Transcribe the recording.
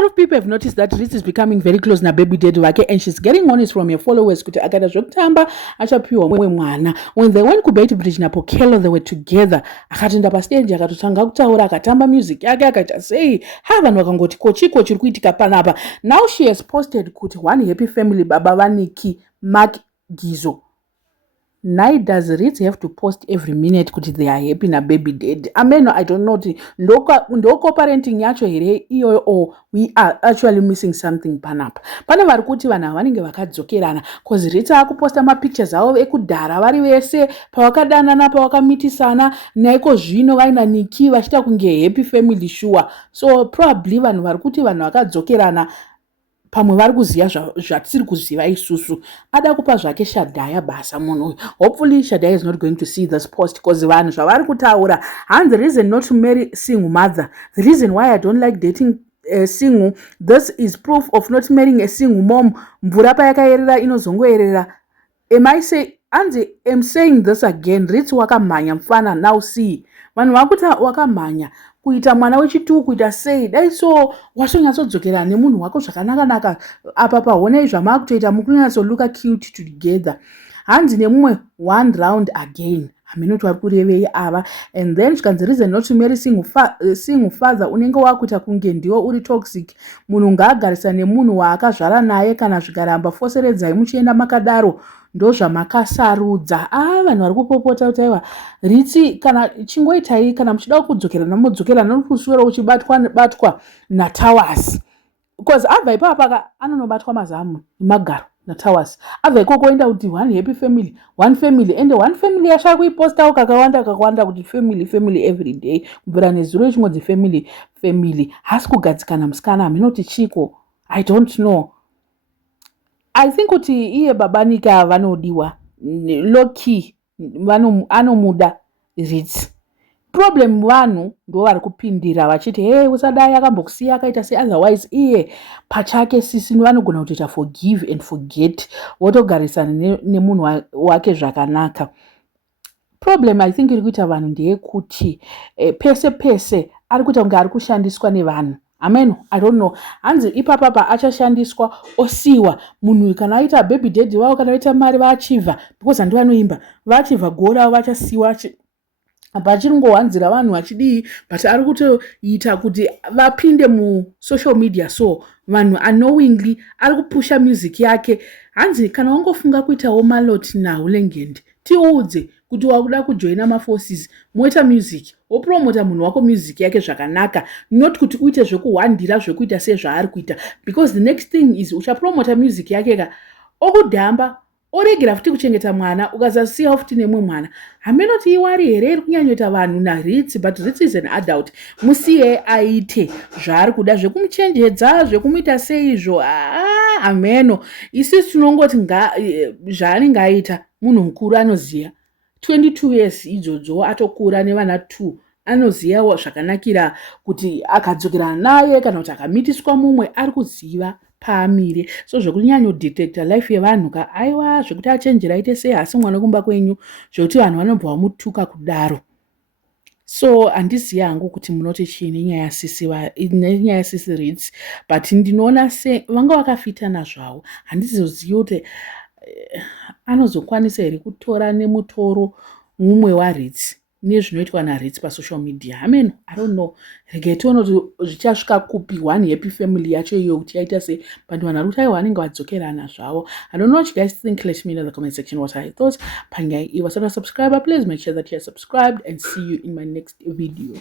lot of people have noticed that Ritz is becoming very close na baby daddy wake, and she's getting honest from her followers kuti akaita zvekutamba achapiwa mumwe mwana. When they went kuBeit Bridge na Pokelo, they were together. Akatoenda pastage akatotanga kutaura, akatamba music yake, akaita sei ha vanhu vakangoti kochiko chiri kuitika panapa. Now she has posted kuti one happy family baba vaniki Mark Gizo. Now does Ritz have to post every minute kuti they are happy na baby daddy? Ameno, I don't know. Ndoko parenting yacho here iyo, or we are actually missing something panapa. Pane vari kuti vanhu vanenge vakadzokerana, cause Ritz akuposta ma pictures avo ekudhara vari vese pavakadanana pavakamitisana, naiko zvino vaina Nikki vachita kunge happy family sure. So probably vanhu vari kuti vanhu vakadzokerana pamwe vari kuziva zvatisiri kuziva isusu. Ada kupa zvake Shadaya basa munhu. Hopefully Shadaya is not going to see this post, because vanhu zvavari kutaura, and the reason not to marry single mother, the reason why I don't like dating single, this is proof of not marrying a single mom. Mvura payakaerera inozongoerera. I'm saying this again. Ritz wakamhanya mfana, now see vanhu vakuta wakamhanya kuita mwana wechituku kuita sei dai, so wasonyatsodzokera nemunhu wako zvakanaka apa pahona zvamakutoita mukunyatsolooka cute together. Hanzi nemumwe one round again. Aminoti vari kurevei ava. And then zvikanzi reason not to marry single father, unenge wakuita kunge ndiwo uri toxic. Munhu ngaagarisane nemunhu waakazvara naye, kana zvikaramba foseredzai muchienda makadaro ndo zvamakasarudza. Vanhu vari kupopota kuti aiwa Ritz kana chingoitai, kana muchida kudzokerana mudzokerana, nokuswera uchibatwa naTowers, because abva ipapa anonobatwa mazamu magaro naTowers. Abva ikoko oenda kuti one happy family, one family, and one family yashaka kuipostawo kakawanda kuti family every day, kubvira nezuro ichingodzi family. Hasi kugadzikana musikana, aminoti chiko, I don't know. I think kuti iye babanika vanodiwa low key, anomuda Ritz. Problem vanhu ndo vari kupindira vachiti hey usadai akambokusiya akaita sei, otherwise iye pachake sisi vanogona kutoita forgive and forget, wotogarisana nemunhu wake zvakanaka. Problem I think iri kuita vanhu ndeyekuti pese ari kuita kunge ari kushandiswa nevanhu. Amen, I don't know. Hanzi ipapa achashandiswa osiwa. Munhu kana aita baby daddy wao kana aita mari vachivha, because handu vanoimba vachivha gora vachasiwa vachiringowanzira vanhu vachidii, but ari kutoita kuti vapinde mu social media, so vanhu unknowingly ari kupusha music yake. Hanzi kana wangofunga kuitawo maloti naUlengend, tiudze kuti wakuda kujoina maforces, moita music, wopromota munhu wako music yake zvakanaka, not kuti uite zvekuhwandira zvekuita sezvaari kuita, because the next thing is uchapromota music yake ka okudhamba oregera futi kuchengeta mwana ukazasiya futi nemwe mwana. Hamenoti iwari here iri kunyanyoita vanhu naRitz, but Ritz is an adult. Musiye aite zvaari kuda, zvekumuchenjedza, zvekumuita seizvo. Ameno, isisi tinongoti zvaanenge aita munhu mukuru anoziya. 22 years idzodzo atokura nevana 2, anoziva zvakanakira kuti akadzokerana naye kana kuti akamitiswa mumwe ari kuziva paamire. So zvekunyanyodetecta life yevanhu ka aiwa zvekuti achenjera aite sei, asi mwana kumba kwenyu zvokuti vanhu vanobva vamutuka kudaro. So handizivi hangu kuti munoti chini nyaya yasisi Ritz, but ndinoona se vanga vakafitana zvavo. Handizozivi kuti anozokwanisa here kutora nemutoro mumwe waRitz nezvinoitwa naRitz pasocial media. Amen, I don't know. Regai tione kuti zvichasvika kupi one happy family yacho iyo kuti yaita sei, but vanhu vari kuti aiwa vanenge vadzokerana zvavo. I don't know what you guys think. Let me know in the comment section what I thought. Panyai iwasana subscriber, please make sure that you are subscribed, and see you in my next video.